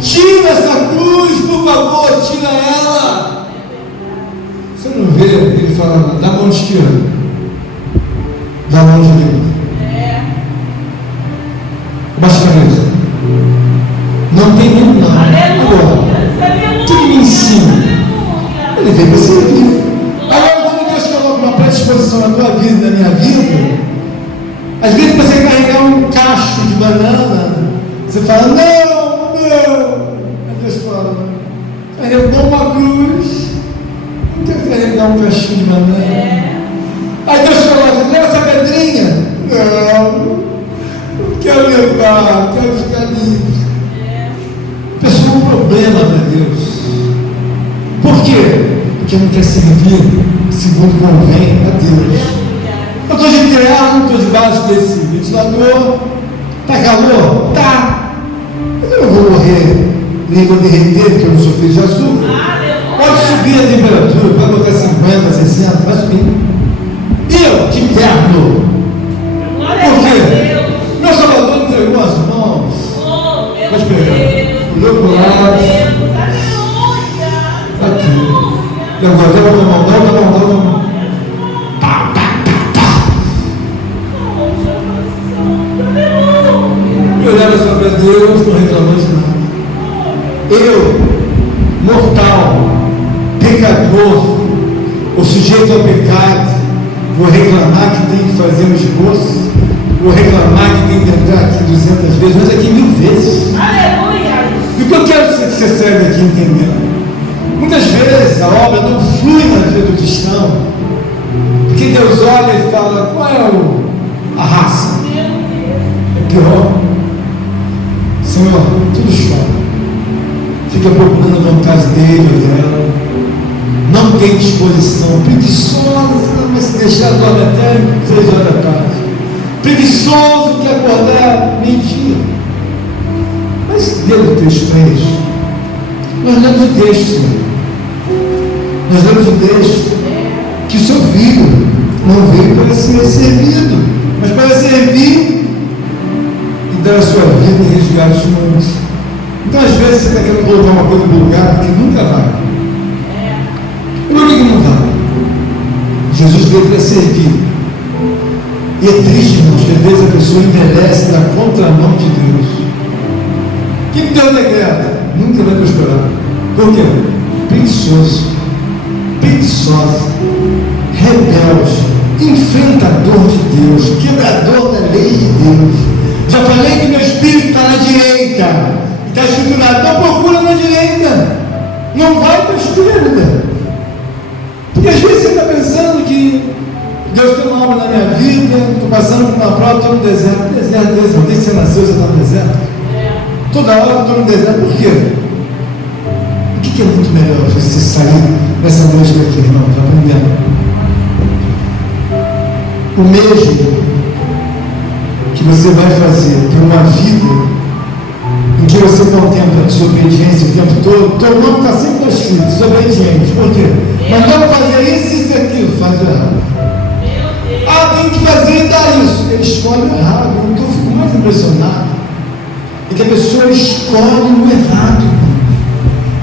Tira essa cruz, por favor, tira ela! Você não vê ele falando: dá a mão esquerda, dá a mão direita. Baixa a cabeça. Não tem nenhum não. Agora, o que me ensina? Ele veio para servir. Agora, quando Deus coloca uma predisposição na tua vida, na minha vida, às vezes você carregar um cacho de banana, você fala: não. Aí Deus fala: carregou uma cruz, não quer carregar um cachinho de banana. Aí Deus fala: leva essa pedrinha. Não quero levar, quero ficar livre. Pessoal, é um problema para Deus. Por quê? Porque não quer servir segundo convém a Deus. Eu estou de terra, não estou debaixo desse ventilador. Está calor? Tá. Mas eu não vou morrer, nem vou derreter, porque eu não sou filho de açúcar. Pode subir a temperatura, pode botar 50, 60, vai subir. Eu, de terno. Por quê? Meu Salvador entregou as mãos. Pode pegar. Olhou para o lado. Aqui. E agora, dá uma mão. Pá. E olhava só para Deus, não reclamou de nada. Eu, mortal, pecador, o sujeito ao pecado, vou reclamar que tem que fazer um esboço. Vou reclamar que tem que entrar aqui 200 vezes, mas aqui 1000 vezes. Aleluia! E o que eu quero que você saiba aqui entendendo? Muitas vezes a obra não flui na vida do cristão, porque Deus olha e fala: qual é a raça? É pior. Senhor, tudo chora. Fica procurando a vontade dele ou dela. Não tem disposição. Preguiçosa, mas se deixar dorme até 3 horas da tarde. Preguiçoso que acordar meio-dia. Mas Deus o texto para isso. Nós lemos o texto, Senhor. Nós lemos o texto que o seu filho não veio para ser servido, mas para servir e dar a sua vida em resgate de muitos. Então, às vezes, você está querendo colocar uma coisa no lugar que nunca vai. E por que não vai? Jesus veio para servir. E é triste, irmãos, que às vezes a pessoa envelhece na contramão de Deus. Quem Deus decreta nunca vai prosperar. Por quê? Preguiçoso, rebelde, enfrentador de Deus, quebrador da lei de Deus. Já falei que meu espírito está na direita. Está escrito lá: então procura na direita. Não vai para a esquerda. Porque às vezes você está pensando que Deus tem uma obra na minha vida, estou passando por uma prova, estou no deserto. Deserto, desde que você nasceu, você está no deserto. Toda hora eu estou no deserto. Por quê? O que é muito melhor você sair nessa noite daqui, irmão? Está aprendendo? O mesmo que você vai fazer por uma vida em que você contempla a desobediência o tempo todo. Teu nome está sempre escrito: desobediente. Por quê? Mandamos fazer isso e aquilo, faz errado. Tem que fazer e dar isso. Ele escolhe o errado. Então eu fico mais impressionado é que a pessoa escolhe o errado.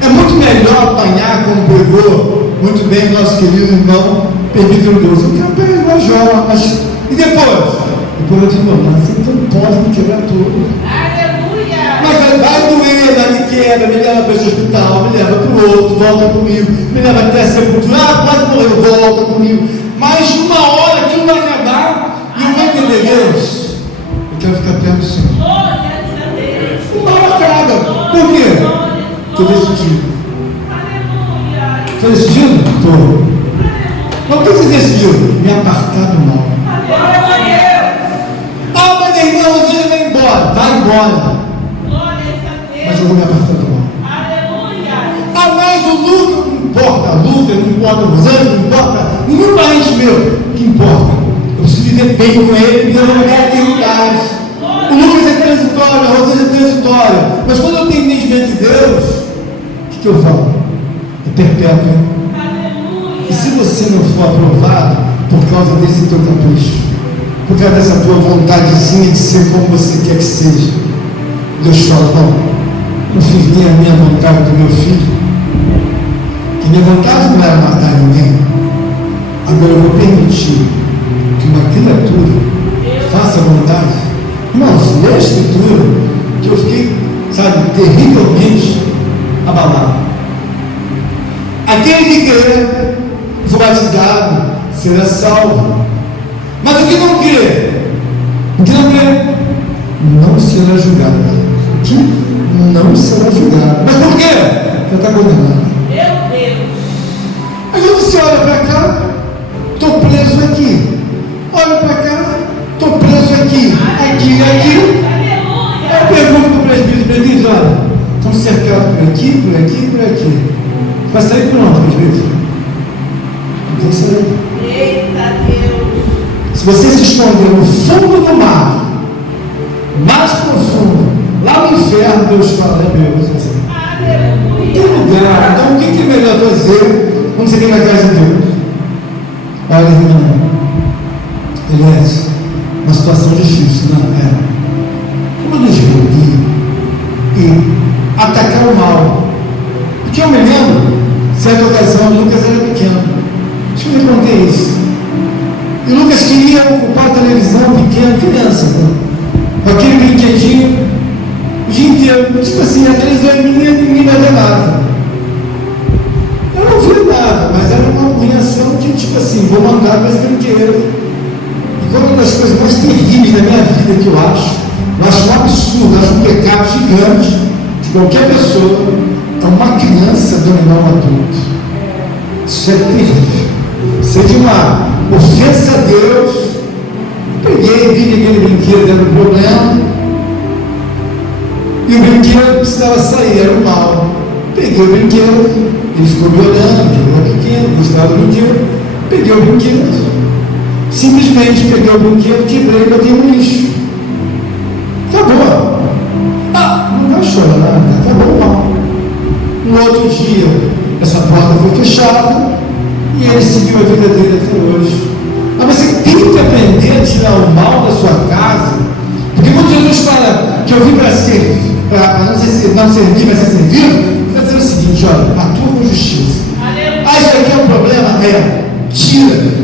É muito melhor apanhar, como pregou muito bem nosso querido irmão Permítio Deus. Eu quero pegar uma joia, mas e depois? Depois eu digo: você não pode me quebrar tudo. Aleluia! Mas vai doer, vai me quebra, me leva para o hospital, me leva para o outro, volta comigo, me leva até a sepultura, pode morrer, volta comigo. Mas uma hora aquilo vai acabar e eu vou entender: Deus, eu quero ficar perto do Senhor. Uma hora acaba. Por quê? Estou decidido. Estou decidido? Estou. Mas o que você decidiu? Me apartar do mal. Mas irmão, ele vai embora. Vai embora. Mas eu vou me apartar do mal. importa, os anjos não importa, nenhum parente meu que importa. Eu preciso viver bem com ele, me dando lugar de eternidade. O Lucas é transitório, a Rosângela é transitória, mas quando eu tenho entendimento de Deus, o que eu falo? É perpétuo, hein? E se você não for aprovado por causa desse teu capricho, por causa dessa tua vontadezinha de ser como você quer que seja, Deus fala, não fiz nem a minha vontade do meu filho, que minha vontade não era matar ninguém, agora eu vou permitir que uma criatura faça a vontade. Irmãos, lê a Escritura, que eu fiquei, terrivelmente abalado. Aquele que crê, for batizado, será salvo. Mas o que não crê, não será julgado. O que não será julgado. Mas por quê? Já está condenado. Meu Deus. Aí quando você olha para cá, estou preso aqui. Olha para cá, estou preso aqui. Aqui. Eu pergunto para o presbítero, olha, estão cercados por aqui. Vai sair por onde, presbítero? Não tem saída. Eita Deus. Se você se esconder no fundo do mar, mais profundo, lá no inferno, Deus fala, é meu, você sabe. Aleluia. Tem lugar. Então o que é melhor fazer quando você vem na casa de Deus? Olha, irmão, beleza, uma situação difícil, não é? Como nos reunir e atacar o mal? Porque eu me lembro, certa ocasião, Lucas era pequeno, acho que eu lhe contei isso. E Lucas queria ocupar a televisão pequena, criança, com aquele brinquedinho o dia inteiro. Tipo assim, a televisão é minha e ninguém vai ver nada. Eu não vi nada, mas era uma reação que, tipo assim, vou mandar para esse brinquedo. E quando uma das coisas mais terríveis da minha vida que eu acho um absurdo, acho um pecado gigante de qualquer pessoa, é uma criança dominar um adulto. Isso é terrível. Isso é de uma ofensa a Deus. Eu peguei, vi que aquele brinquedo era um problema. E o brinquedo precisava sair, era o mal. Peguei o brinquedo, ele ficou me olhando, porque eu era pequeno, gostava do brinquedo. Peguei o brinquedo. Simplesmente peguei o brinquedo, quebrei e botei no lixo. Acabou. Não vai chorar, acabou o mal. No outro dia, essa porta foi fechada e ele seguiu a vida dele até hoje. Mas você tem que aprender a tirar o mal da sua casa, porque quando Jesus fala que eu vim para servir, para não servir, mas ser servido, ele está dizendo o seguinte: olha, atua com justiça. Isso aqui é um problema? Tira.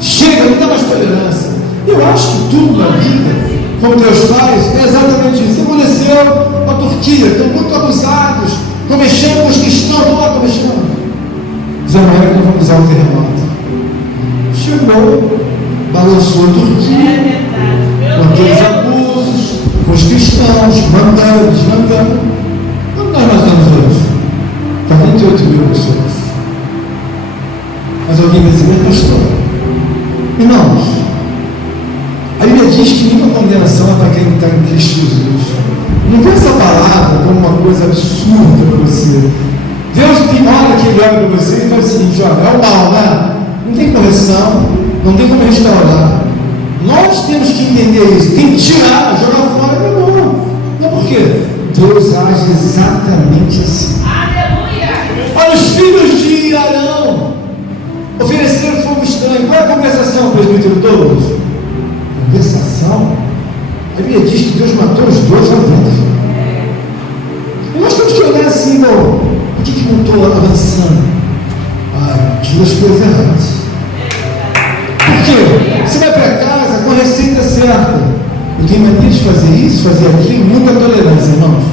Chega, não dá mais tolerância. Eu acho que tudo na vida, como Deus faz, é exatamente isso. Aconteceu na Turquia, estão muito abusados, estão mexendo com os cristãos, estão mexendo. Diz amanhã que nós vamos usar o terremoto. Chegou, balançou a Turquia, com aqueles abusos, com os cristãos, mandando, desmandando. Quanto nós matamos hoje? 48 mil pessoas. Mas alguém vai dizer, pastor, irmãos, a Bíblia diz que nenhuma condenação é para quem está em Cristo Jesus. Não vê essa palavra como uma coisa absurda para você. Deus tem hora que ele olha para você e fala o seguinte: olha, é o mal, né? Não tem correção, não tem como restaurar. Nós temos que entender isso. Tem que tirar, jogar fora, é bom. Não, por quê? Deus age exatamente assim. Aleluia. Olha, os filhos de Arão ofereceram fogo estranho. Qual é a compensação, presbítero Douglas? Compensação? A Bíblia diz que Deus matou os dois na vida. E nós temos que olhar assim, não. Por que não estou avançando? Tira as coisas erradas. Por quê? Você vai para casa com a receita certa. Eu tenho mania de fazer isso, fazer aquilo, muita tolerância, irmãos.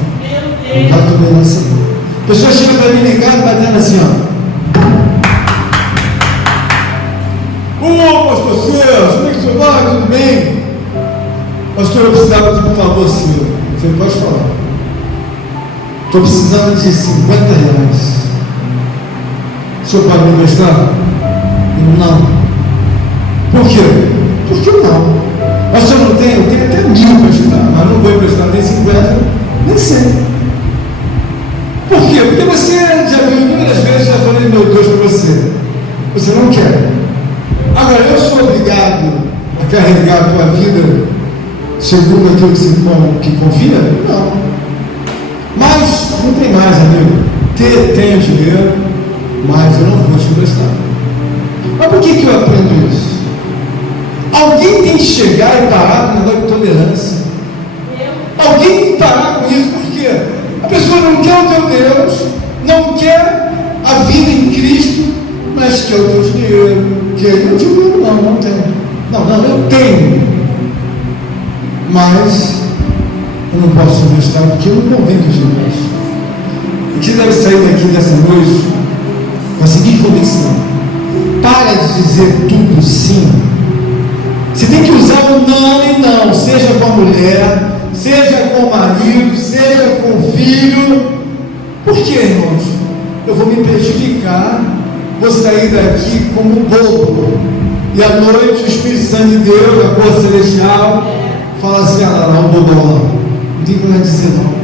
Não dá tolerância não. A pessoa chega para mim em casa batendo assim, ó. Pastor Celso, como é que o senhor vai? Tudo bem? Pastor, eu precisava de um favor seu. Eu falei, pode falar. Estou precisando de 50 reais. O senhor pode me emprestar? Eu não. Por quê? Por que não? Mas se eu não tenho, eu tenho até 1.000 para te dar, mas não vou emprestar nem 50, nem 100. Por quê? Porque você já viu inúmeras vezes, já falei, meu Deus, para você. segundo aquilo que confia? Não. Mas não tem mais, amigo. Tenho dinheiro, mas eu não vou te emprestar. Mas por que eu aprendo isso? Alguém tem que chegar e parar com o negócio de tolerância. Alguém tem que parar com isso, porque a pessoa não quer o teu Deus, não quer a vida em Cristo, mas quer o teu dinheiro. Eu digo, não tenho. Não, eu tenho. Mas eu não posso emprestar porque eu não convém que eu empreste. Você deve sair daqui dessa noite com a seguinte convicção: para de dizer tudo sim. Você tem que usar o não e não, seja com a mulher, seja com o marido, seja com o filho. Por quê, irmãos? Eu vou me prejudicar, vou sair daqui como um bobo. E à noite o Espírito Santo de Deus, a cor celestial, fala assim: não, bobão, não tem como ela dizer não.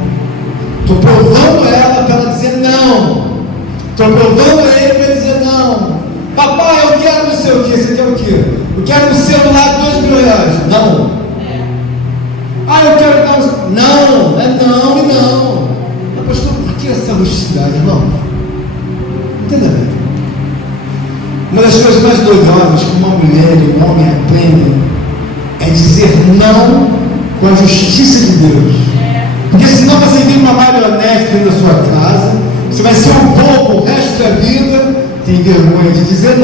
Estou provando ela para ela dizer não. Estou provando ele para dizer não. Papai, eu quero não sei o que. Você quer o quê? Eu quero um celular de R$2.000. Não. Eu quero dar um... Não, é não e não. Mas pastor, por que essa rusticidade, irmão? Entenda bem. Uma das coisas mais doidosas que uma mulher e um homem aprendem é dizer não com a justiça de Deus. Porque senão você vive uma marionete dentro da sua casa, você vai ser um bobo o resto da vida, tem vergonha de dizer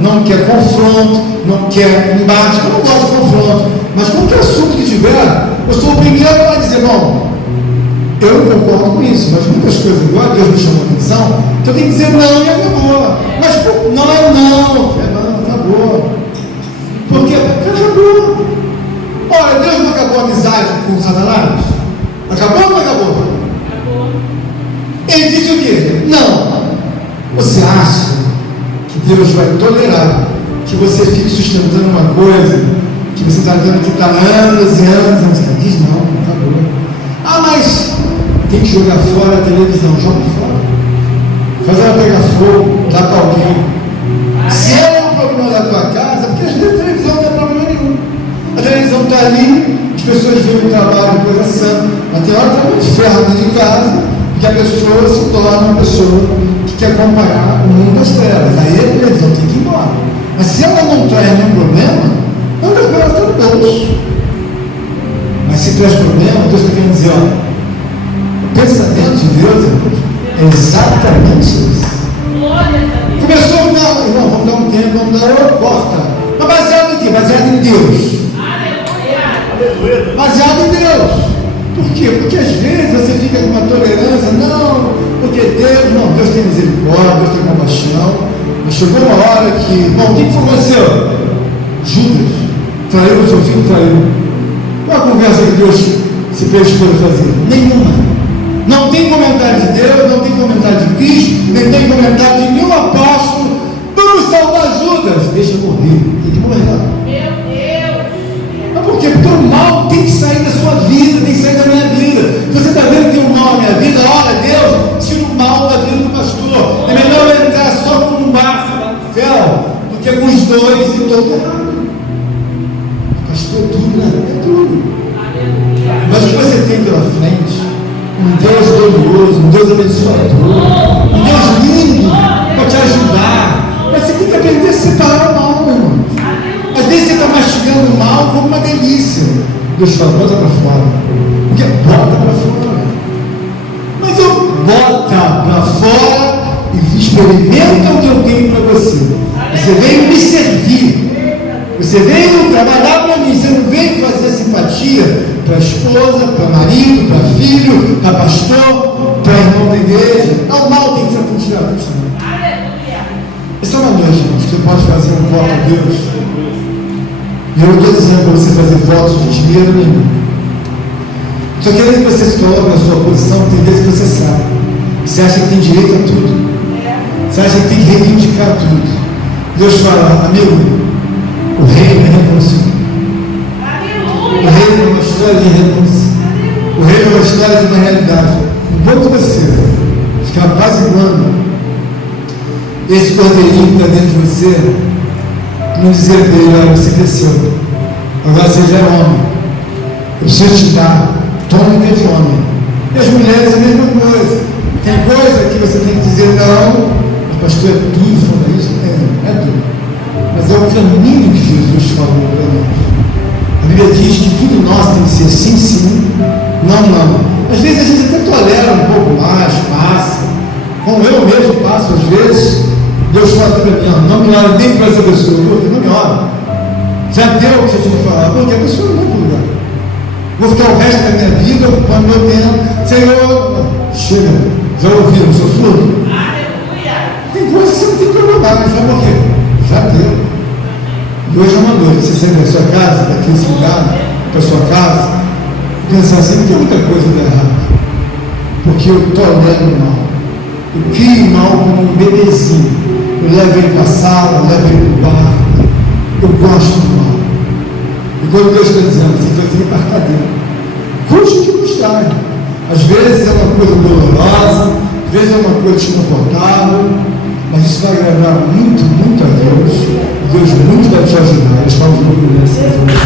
não quer confronto, não quer embate. Eu não gosto de confronto, mas qualquer assunto que tiver, eu sou o primeiro a dizer: bom, eu não concordo com isso, mas muitas coisas, igual Deus me chamou a atenção, que eu tenho que dizer não e acabou. Mas não é não, acabou. Por quê? Porque acabou. Olha, Deus não acabou a amizade com os Satanás? Acabou ou não acabou? Acabou. Ele disse o quê? Não. Você acha que Deus vai tolerar que você fique sustentando uma coisa que você está vendo que está anos e anos? Ele diz: não, acabou. Mas tem que jogar fora a televisão. Joga fora. Faz ela pegar fogo, dá para alguém. Se ela é um problema da tua casa, porque às vezes a televisão não é problema nenhum. A televisão está ali, as pessoas veem o trabalho, coisa santa, mas tem hora que está muito ferro dentro de casa, porque a pessoa se torna uma pessoa que quer acompanhar o mundo das trevas. Aí a televisão tem que ir embora. Mas se ela não traz nenhum problema, não vai ela está no bolso. Mas se traz problema, Deus está querendo dizer: o pensamento de Deus é exatamente isso. Começou, não, irmão, vamos dar um tempo, vamos dar uma porta. Mas baseado em quê? Baseado em Deus. Baseado em Deus. Por quê? Porque às vezes você fica com uma tolerância, não, porque Deus tem misericórdia, Deus tem compaixão. Mas chegou uma hora que, bom, o que foi aconteceu? Judas traiu o seu filho, traiu. Qual a conversa que Deus se predispôs a fazer? Nenhuma. Não tem comentário de Deus, não tem comentário de Cristo, nem tem comentário de nenhum apóstolo. Vamos salvar Judas. Deixa eu morrer, tem que morrer lá. Meu Deus! Mas por quê? Porque o mal tem que sair da sua vida, tem que sair da minha vida. Você está vendo que tem um mal na minha vida? Olha, Deus, tira o mal da vida do pastor. É melhor eu entrar só com um barco no fel do que com os dois e todo errado. Pastor, é tudo, né? É tudo. Mas o que você tem pela frente? Um Deus glorioso, um Deus abençoador, um Deus lindo para te ajudar. Mas você tem que aprender a separar o mal, meu irmão. Às vezes você está mastigando o mal como uma delícia. Deus fala: bota para fora. Porque bota para fora. Mas eu bota para fora e experimenta o que eu tenho para você. Você veio me servir. Você veio trabalhar para mim. Você não veio fazer simpatia para a esposa, para marido, para filho, para pastor, para irmão da igreja. O mal tem que ser tirado. Essa é uma noite, irmãos, que você pode fazer um voto a Deus. E eu não estou dizendo para você fazer votos de dinheiro nenhum. Só querendo que você se coloque na sua posição, tem vezes que você sabe. Você acha que tem direito a tudo. Você acha que tem que reivindicar tudo. Deus fala: amigo, o reino é renúncia. O reino é uma história de renúncia. O reino é uma história de uma realidade. Enquanto você ficar apaziguando esse cordeirinho que está dentro de você, não dizer para ele: olha, você cresceu, agora você já é homem, preciso te dar tônica de homem. E as mulheres a mesma coisa. Tem coisa que você tem que dizer não, mas pastor, é tudo falar isso? É tudo. Mas é o caminho que Jesus falou para nós. A Bíblia diz que tudo nosso tem que ser sim, sim, não, não. Às vezes a gente até tolera um pouco mais, passa. Como eu mesmo passo, às vezes, Deus fala para mim, não me ora nem para essa pessoa, porque não me ora. Já deu o que você tinha que falar, porque a pessoa não vai para o lugar. Vou ficar o resto da minha vida ocupando meu tempo. Senhor, chega, já ouviram, sou surdo? Aleluia. Tem coisa que você não tem que orar, já morreu. Já deu. E hoje é uma noite, você sai da sua casa, daqui desse lugar, para sua casa, pensar assim, tem muita coisa de errado. Porque eu tolero o mal. Eu crio o mal como um bebezinho. Eu levo ele para a sala, eu levo ele para o bar. Eu gosto do mal. E quando Deus está dizendo, você vai vir para a cadeira. Custe que custar. Às vezes é uma coisa dolorosa, às vezes é uma coisa desconfortável, mas isso vai agradar muito, muito a Deus. Deus muito vai te ajudar. Estamos no